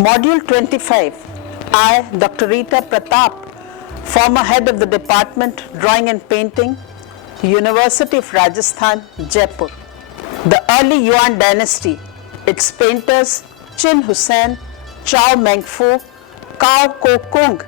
Module 25. I, Dr. Rita Pratap, former head of the Department Drawing and Painting, University of Rajasthan, Jaipur. The early Yuan dynasty, its painters Qin Husain, Chao Mengfu, Cao Ko Kung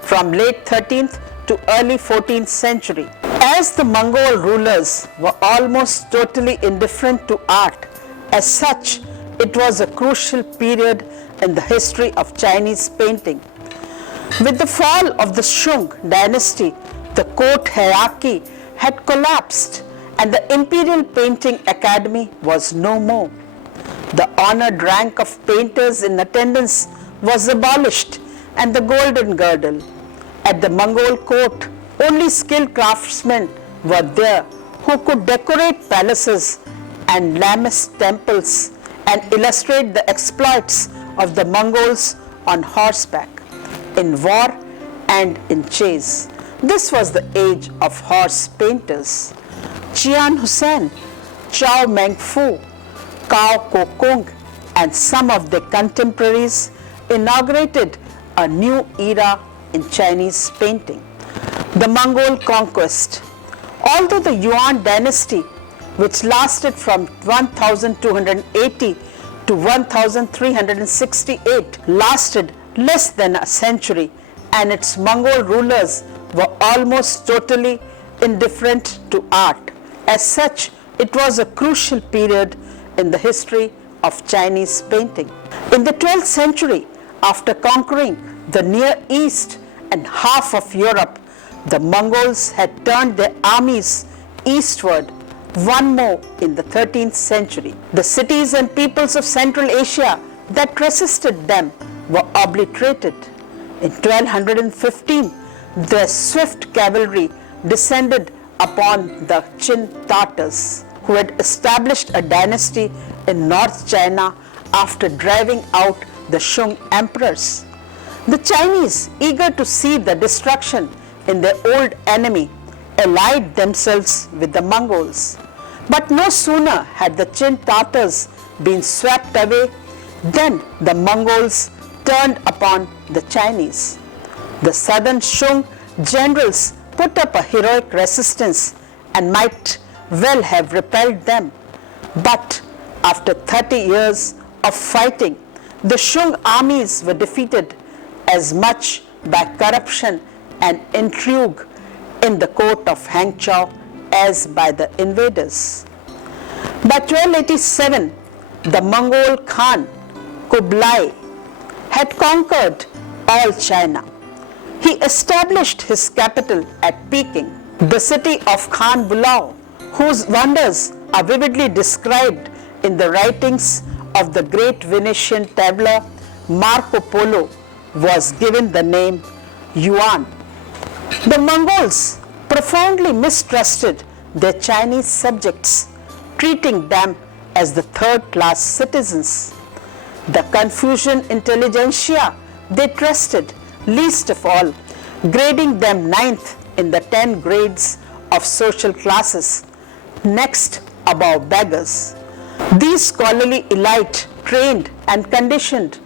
from late 13th to early 14th century. As the Mongol rulers were almost totally indifferent to art, as such, it was a crucial period in the history of Chinese painting. With the fall of the Shung dynasty, the court hierarchy had collapsed and the Imperial Painting Academy was no more. The honored rank of painters in attendance was abolished and the Golden Girdle. At the Mongol court, only skilled craftsmen were there who could decorate palaces and lamest temples and illustrate the exploits of the Mongols on horseback, in war and in chase. This was the age of horse painters. Qian Husain, Chao Mengfu, Cao Ko Kung and some of their contemporaries inaugurated a new era in Chinese painting. The Mongol conquest. Although the Yuan dynasty, which lasted from 1280 to 1368, lasted less than a century, and its Mongol rulers were almost totally indifferent to art. As such, it was a crucial period in the history of Chinese painting. In the 12th century, after conquering the Near East and half of Europe, the Mongols had turned their armies eastward. One more in the 13th century. The cities and peoples of Central Asia that resisted them were obliterated. In 1215, their swift cavalry descended upon the Qin Tatars, who had established a dynasty in North China after driving out the Shung emperors. The Chinese, eager to see the destruction in their old enemy, allied themselves with the Mongols. But no sooner had the Qin Tatars been swept away than the Mongols turned upon the Chinese. The southern Shung generals put up a heroic resistance and might well have repelled them. But after 30 years of fighting, the Shung armies were defeated as much by corruption and intrigue in the court of Hangzhou as by the invaders. By 1287, the Mongol Khan Kublai had conquered all China. He established his capital at Peking, the city of Khan Bulao, whose wonders are vividly described in the writings of the great Venetian traveler Marco Polo, was given the name Yuan. The Mongols profoundly mistrusted their Chinese subjects, treating them as the third-class citizens. The Confucian intelligentsia they trusted least of all, grading them ninth in the 10 grades of social classes, next above beggars. These scholarly elite, trained and conditioned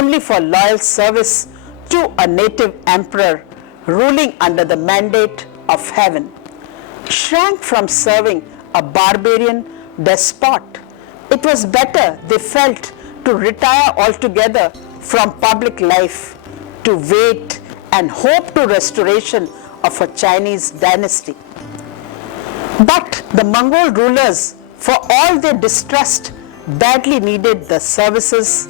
only for loyal service to a native emperor ruling under the mandate of heaven, shrank from serving a barbarian despot. It was better, they felt, to retire altogether from public life, to wait and hope to restoration of a Chinese dynasty. But the Mongol rulers, for all their distrust, badly needed the services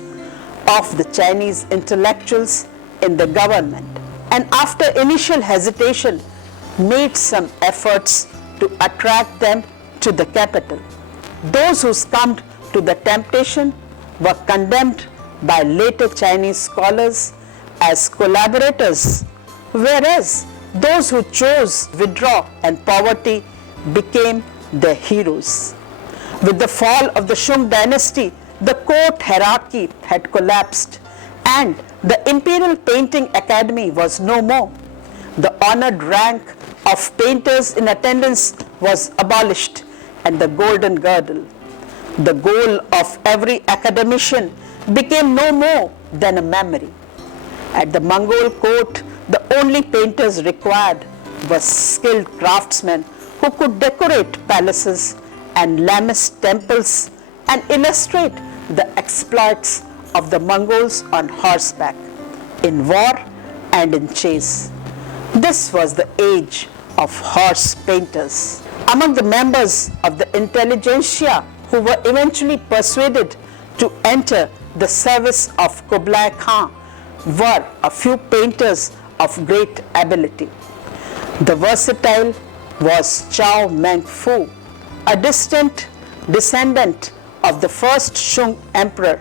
of the Chinese intellectuals in the government, and after initial hesitation, made some efforts to attract them to the capital. Those who succumbed to the temptation were condemned by later Chinese scholars as collaborators, whereas those who chose withdrawal and poverty became their heroes. With the fall of the Shung dynasty, the court hierarchy had collapsed and the Imperial Painting Academy was no more. The honored rank of painters in attendance was abolished and the Golden Girdle, the goal of every academician, became no more than a memory. At the Mongol court, the only painters required were skilled craftsmen who could decorate palaces and lamest temples and illustrate the exploits of the Mongols on horseback, in war and in chase. This was the age of horse painters. Among the members of the intelligentsia who were eventually persuaded to enter the service of Kublai Khan were a few painters of great ability. The versatile was Chao Meng Fu, a distant descendant of the first Shung emperor,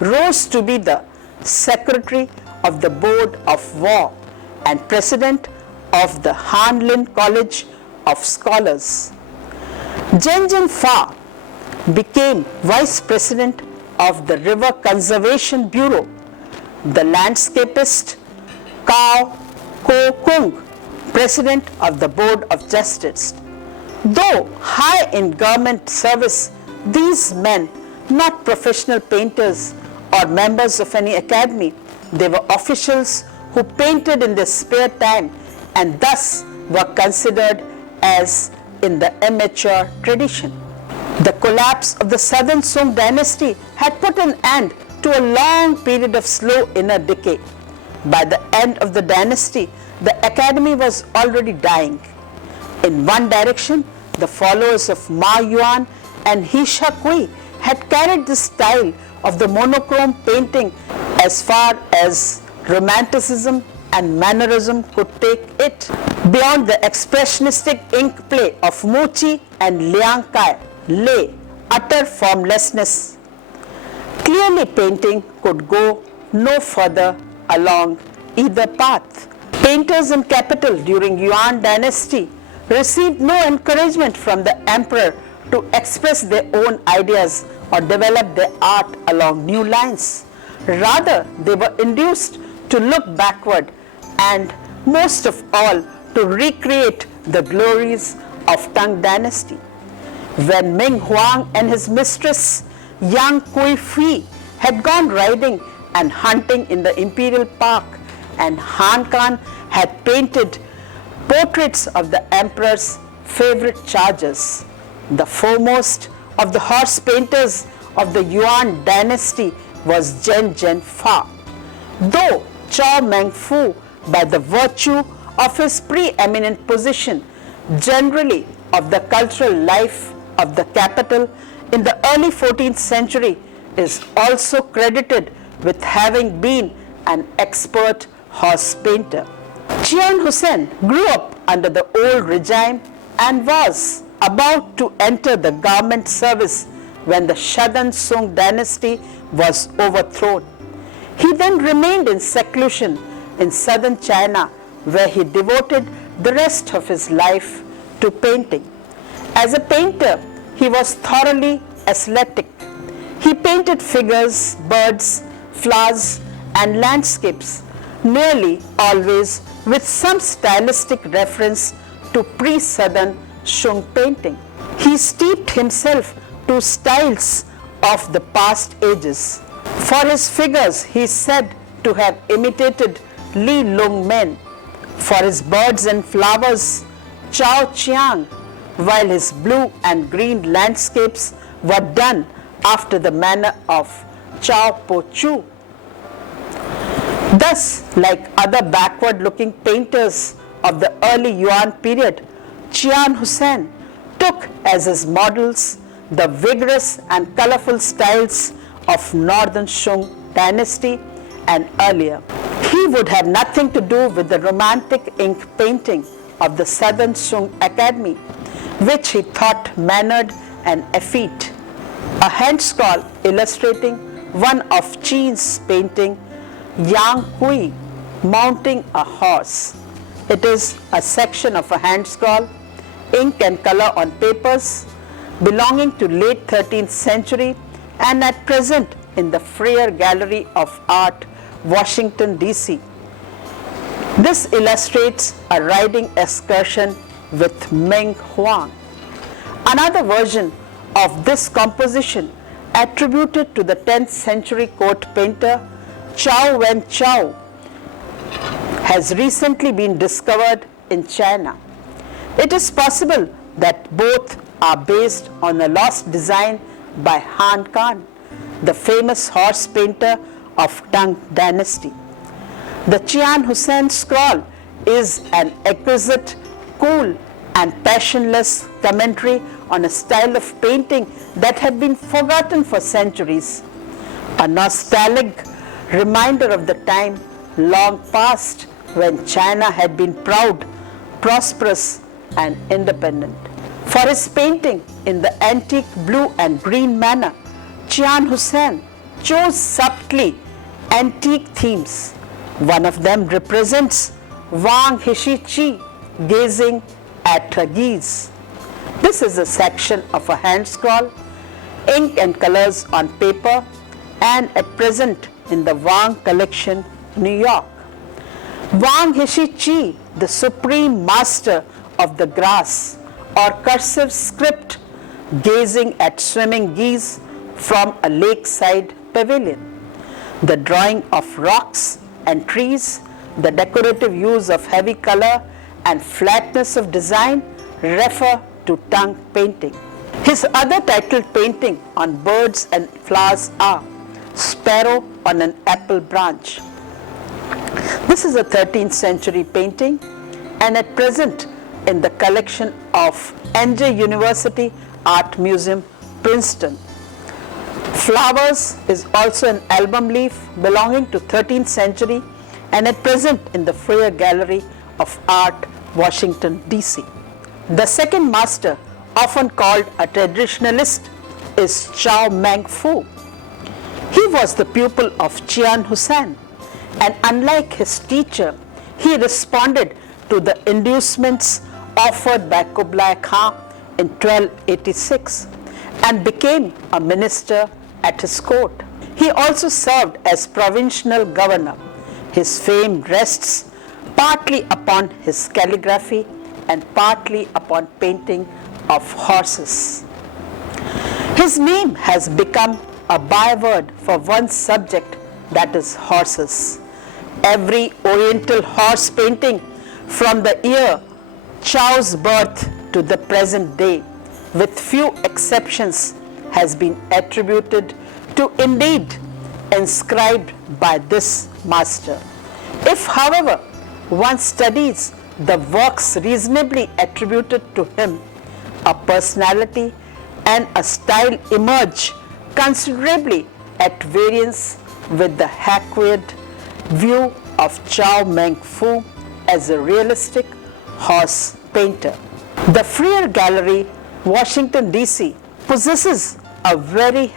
rose to be the secretary of the Board of War and president of the Hanlin College of Scholars. Zhenjian Fa became vice president of the River Conservation Bureau. The landscapist Cao Ko Kung, president of the Board of Justice. Though high in government service, these men, not professional painters or members of any academy, they were officials who painted in their spare time and thus were considered as in the amateur tradition. The collapse of the Southern Song dynasty had put an end to a long period of slow inner decay. By the end of the dynasty, the academy was already dying. In one direction, the followers of Ma Yuan and He Shakui had carried the style of the monochrome painting as far as Romanticism and Mannerism could take it. Beyond the expressionistic ink play of Muqi and Liang Kai lay utter formlessness. Clearly, painting could go no further along either path. Painters in capital during Yuan dynasty received no encouragement from the emperor to express their own ideas or develop their art along new lines. Rather, they were induced to look backward and, most of all, to recreate the glories of Tang dynasty. When Ming Huang and his mistress Yang Kui Fui had gone riding and hunting in the imperial park, and Han Khan had painted portraits of the emperor's favorite chargers, the foremost of the horse painters of the Yuan dynasty was Zhenjian Fa. Though Chao Meng Fu, by the virtue of his preeminent position generally of the cultural life of the capital in the early 14th century, is also credited with having been an expert horse painter. Qian Hussein grew up under the old regime and was about to enter the government service when the Shadan Song dynasty was overthrown. He then remained in seclusion in southern China, where he devoted the rest of his life to painting. As a painter, he was thoroughly athletic. He painted figures, birds, flowers, and landscapes, nearly always with some stylistic reference to pre-Southern Shung painting. He steeped himself to styles of the past ages. For his figures, he is said to have imitated Li Lung Men. For his birds and flowers, Chao Chiang, while his blue and green landscapes were done after the manner of Chao Po Chu. Thus, like other backward-looking painters of the early Yuan period, Qian Hussein took as his models the vigorous and colorful styles of Northern Shung dynasty and earlier. He would have nothing to do with the romantic ink painting of the Southern Shung Academy, which he thought mannered and effete. A hand scroll illustrating one of Qin's painting, Yang Kui mounting a horse. It is a section of a hand scroll, ink and color on papers, belonging to late 13th century and at present in the Freer Gallery of Art, Washington, D.C. This illustrates a riding excursion with Ming Huang. Another version of this composition, attributed to the 10th century court painter Chao Wen Chao has recently been discovered in China. It is possible that both are based on a lost design by Han Khan, the famous horse painter of Tang dynasty. The Chian Hussein scroll is an exquisite, cool and passionless commentary on a style of painting that had been forgotten for centuries, a nostalgic reminder of the time long past when China had been proud, prosperous and independent. For his painting in the antique blue and green manner, Chian Hussein chose subtly antique themes. One of them represents Wang Hishi gazing at her geese. This is a section of a hand scroll, ink and colors on paper, and at present in the Wang collection, New York. Wang Hishi, the supreme master of the grass or cursive script, gazing at swimming geese from a lakeside pavilion. The drawing of rocks and trees, the decorative use of heavy color and flatness of design refer to Tang painting. His other titled painting on birds and flowers are Sparrow on an Apple Branch. This is a 13th century painting and at present in the collection of NJ University Art Museum, Princeton. Flowers is also an album leaf belonging to 13th century and at present in the Freer Gallery of Art, Washington, D.C. The second master, often called a traditionalist, is Chao Meng Fu. He was the pupil of Chian Hussein, and unlike his teacher, he responded to the inducements offered by Kublai Khan in 1286 and became a minister at his court. He also served as provincial governor. His fame rests partly upon his calligraphy and partly upon painting of horses. His name has become a byword for one subject, that is horses. Every oriental horse painting from the year Chao's birth to the present day, with few exceptions, has been attributed to, indeed inscribed by this master. If, however, one studies the works reasonably attributed to him, a personality and a style emerge considerably at variance with the hackneyed view of Chao Meng Fu as a realistic horse painter. The Freer Gallery, Washington, D.C. possesses a very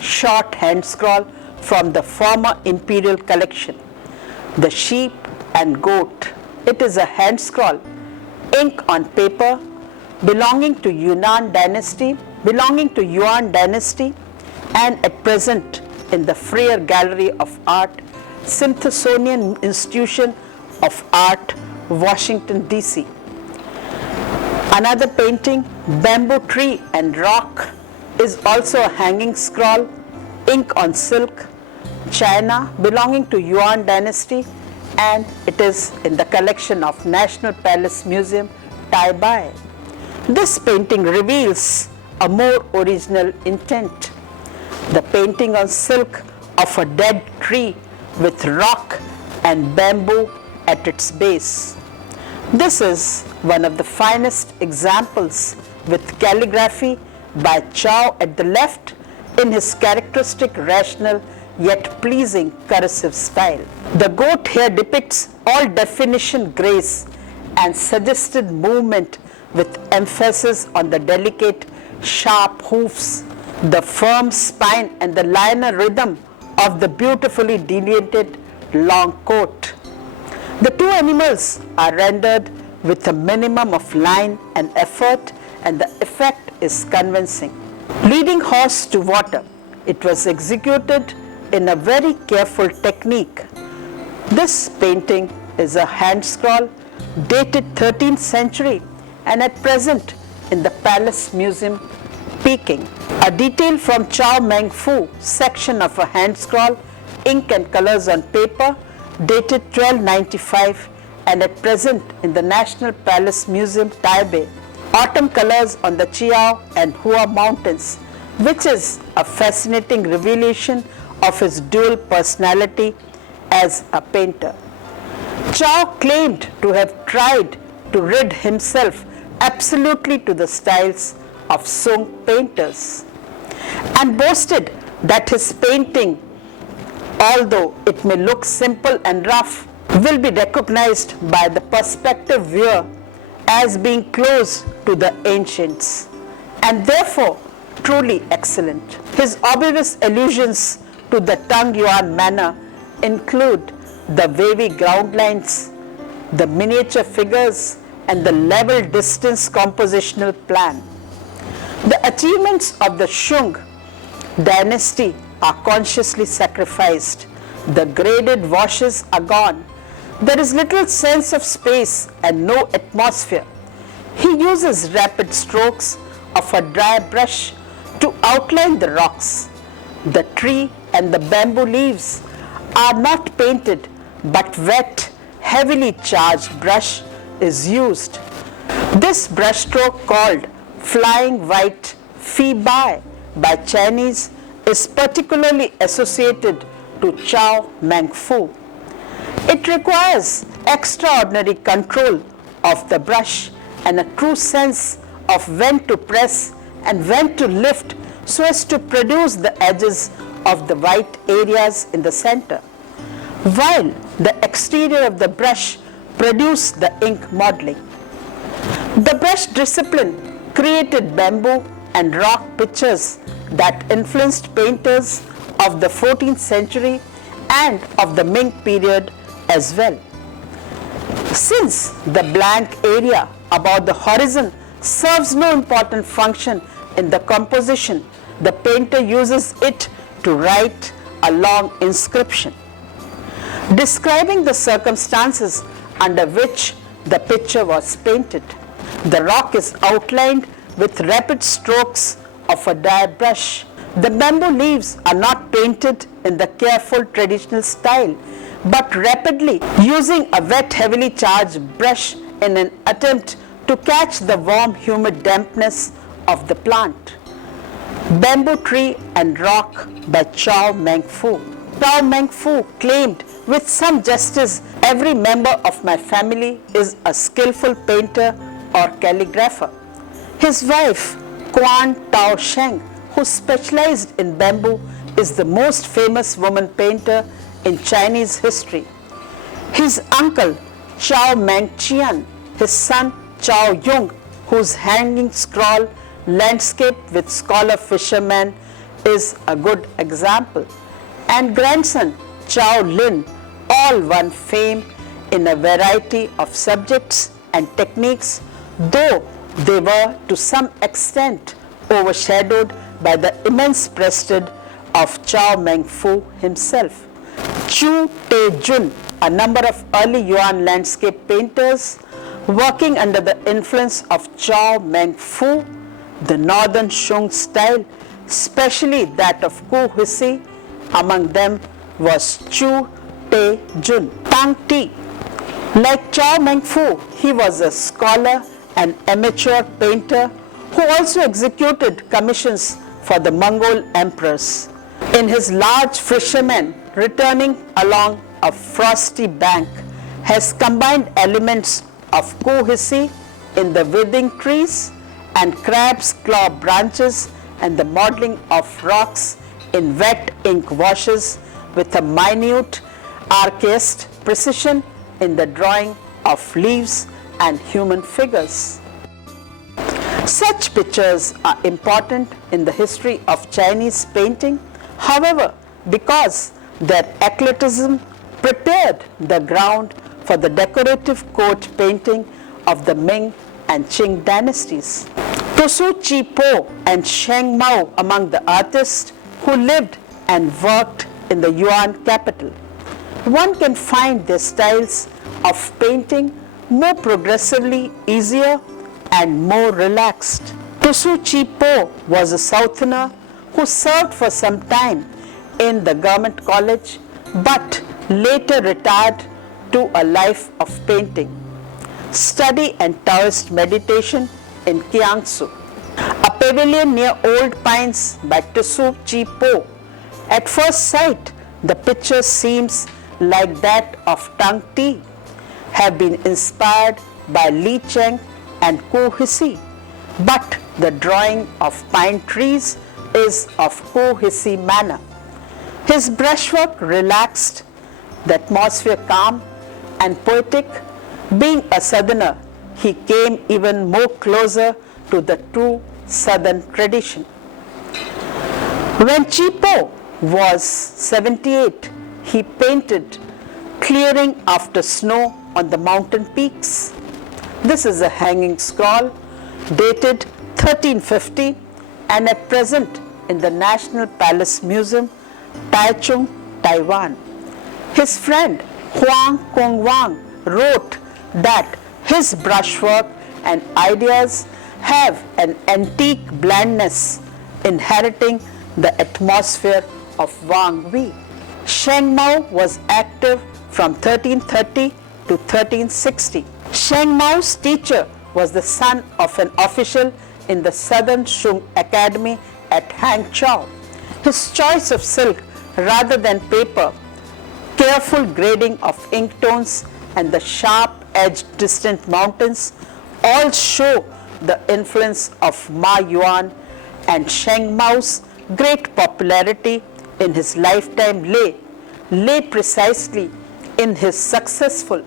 short hand scroll from the former imperial collection, The Sheep and Goat. It is a hand scroll, ink on paper, belonging to Yuan dynasty, and at present in the Freer Gallery of Art, Smithsonian Institution of Art, Washington, D.C. Another painting, Bamboo Tree and Rock, is also a hanging scroll, ink on silk, China, belonging to Yuan dynasty, and it is in the collection of National Palace Museum, Taipei. This painting reveals a more original intent. The painting on silk of a dead tree with rock and bamboo at its base. This is one of the finest examples with calligraphy by Chao at the left in his characteristic rational yet pleasing cursive style. The goat here depicts all definition, grace and suggested movement with emphasis on the delicate sharp hoofs, the firm spine and the linear rhythm of the beautifully delineated long coat. The two animals are rendered with a minimum of line and effort, and the effect is convincing. Leading horse to water, it was executed in a very careful technique. This painting is a hand scroll dated 13th century and at present in the Palace Museum, Peking. A detail from Chao Meng Fu section of a hand scroll ink and colors on paper dated 1295 and at present in the National Palace Museum, Taipei. Autumn colors on the Chiao and Hua mountains, which is a fascinating revelation of his dual personality as a painter. Chao claimed to have tried to rid himself absolutely to the styles of Sung painters and boasted that his painting, although it may look simple and rough, will be recognized by the prospective viewer as being close to the ancients and therefore truly excellent. His obvious allusions to the Tang Yuan manner include the wavy ground lines, the miniature figures, and the level distance compositional plan. The achievements of the Shung dynasty are consciously sacrificed. The graded washes are gone. There is little sense of space and no atmosphere. He uses rapid strokes of a dry brush to outline the rocks. The tree and the bamboo leaves are not painted, but wet, heavily charged brush is used. This brushstroke, called flying white Phi Bai by Chinese, is particularly associated to Chao Meng Fu. It requires extraordinary control of the brush and a true sense of when to press and when to lift so as to produce the edges of the white areas in the center, while the exterior of the brush produces the ink modeling. The brush discipline created bamboo and rock pictures that influenced painters of the 14th century and of the Ming period as well. Since the blank area above the horizon serves no important function in the composition, the painter uses it to write a long inscription describing the circumstances under which the picture was painted. The rock is outlined with rapid strokes of a dry brush. The bamboo leaves are not painted in the careful traditional style, but rapidly using a wet, heavily charged brush in an attempt to catch the warm, humid dampness of the plant. Bamboo Tree and Rock by Chao Meng Fu. Chao Meng Fu claimed with some justice, every member of my family is a skillful painter or calligrapher. His wife, Quan Tao Sheng, who specialized in bamboo, is the most famous woman painter in Chinese history. His uncle, Chao Meng Chian, his son, Chao Yung, whose hanging scroll Landscape with Scholar Fisherman is a good example, and grandson, Chao Lin, all won fame in a variety of subjects and techniques, though they were to some extent overshadowed by the immense prestige of Chao Meng Fu himself. Chu Te Jun, a number of early Yuan landscape painters working under the influence of Chao Meng Fu, the northern Shung style, especially that of Ku Huisi. Among them was Chu Te Jun. Tang Ti. Like Chao Meng Fu, he was a scholar and amateur painter who also executed commissions for the Mongol emperors. In his large fisherman returning along a frosty bank, has combined elements of Ku Huisi in the withing trees and crab's claw branches and the modeling of rocks in wet ink washes with a minute archaist precision in the drawing of leaves and human figures. Such pictures are important in the history of Chinese painting, however, because their eclecticism prepared the ground for the decorative court painting of the Ming and Qing dynasties. Tosu Chi Po and Sheng Mao among the artists who lived and worked in the Yuan capital. One can find their styles of painting more progressively easier and more relaxed. Tosu Chi Po was a southerner who served for some time in the government college but later retired to a life of painting, study and Taoist meditation in Kiangsu. A pavilion near Old Pines by Tsu Chi Po. At first sight, the picture seems like that of Tang Ti, have been inspired by Li Cheng and Ko Hsi, but the drawing of pine trees is of Ko Hsi manner. His brushwork relaxed, the atmosphere calm and poetic. Being a southerner, he came even more closer to the true southern tradition. When Chi Po was 78, he painted clearing after snow on the mountain peaks. This is a hanging scroll dated 1350 and at present in the National Palace Museum, Taichung, Taiwan. His friend Huang Kongwang wrote that his brushwork and ideas have an antique blandness inheriting the atmosphere of Wang Wei. Sheng Mao was active from 1330 to 1360. Sheng Mao's teacher was the son of an official in the Southern Shung Academy at Hangzhou. His choice of silk rather than paper, careful grading of ink tones, and the sharp-edged distant mountains all show the influence of Ma Yuan, and Sheng Mao's great popularity in his lifetime lay precisely in his successful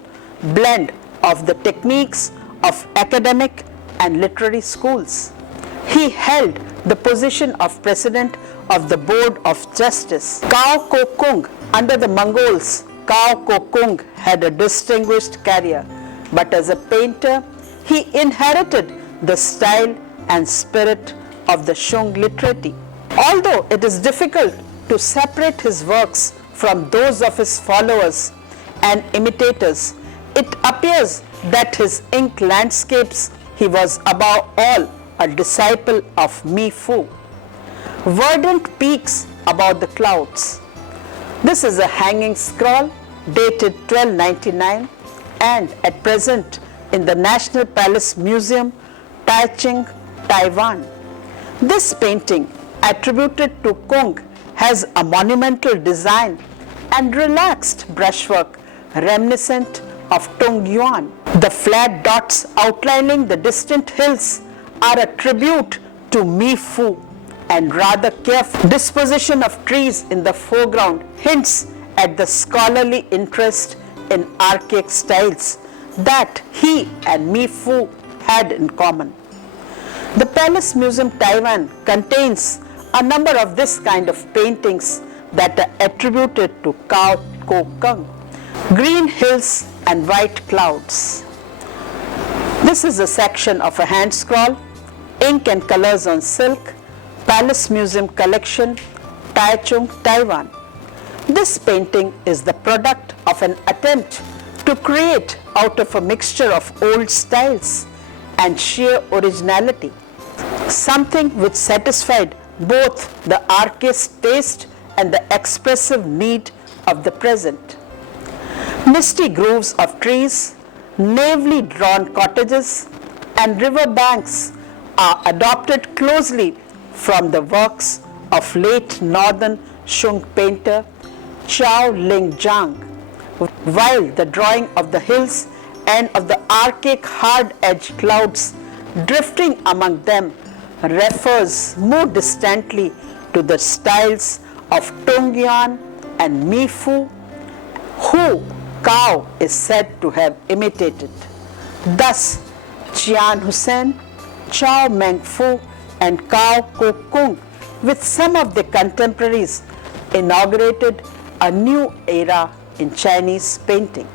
blend of the techniques of academic and literary schools. He held the position of president of the Board of Justice. Cao Ko Kung, under the Mongols, Cao Ko Kung had a distinguished career, but as a painter, he inherited the style and spirit of the Shung literati. Although it is difficult to separate his works from those of his followers and imitators, it appears that his ink landscapes, he was above all a disciple of Mi Fu. Verdant peaks above the clouds. This is a hanging scroll dated 1299 and at present in the National Palace Museum, Taichung, Taiwan. This painting, attributed to Kung, has a monumental design and relaxed brushwork reminiscent of Tung Yuan. The flat dots outlining the distant hills are a tribute to Mi Fu, and rather careful disposition of trees in the foreground hints at the scholarly interest in archaic styles that he and Mi Fu had in common. The Palace Museum, Taiwan contains a number of this kind of paintings that are attributed to Cao Ko Kung. Green hills and white clouds. This is a section of a hand scroll, ink and colors on silk, Palace Museum collection, Taichung, Taiwan. This painting is the product of an attempt to create out of a mixture of old styles and sheer originality, something which satisfied both the artist's taste and the expressive need of the present. Misty groves of trees, naively drawn cottages, and river banks are adopted closely from the works of late northern Shung painter Chao Ling Jiang, while the drawing of the hills and of the archaic hard-edged clouds drifting among them refers more distantly to the styles of Tung Yuan and Mi Fu, who Cao is said to have imitated. Thus, Chian Hussein, Chao Meng Fu, and Cao Ko Kung, with some of their contemporaries, inaugurated a new era in Chinese painting.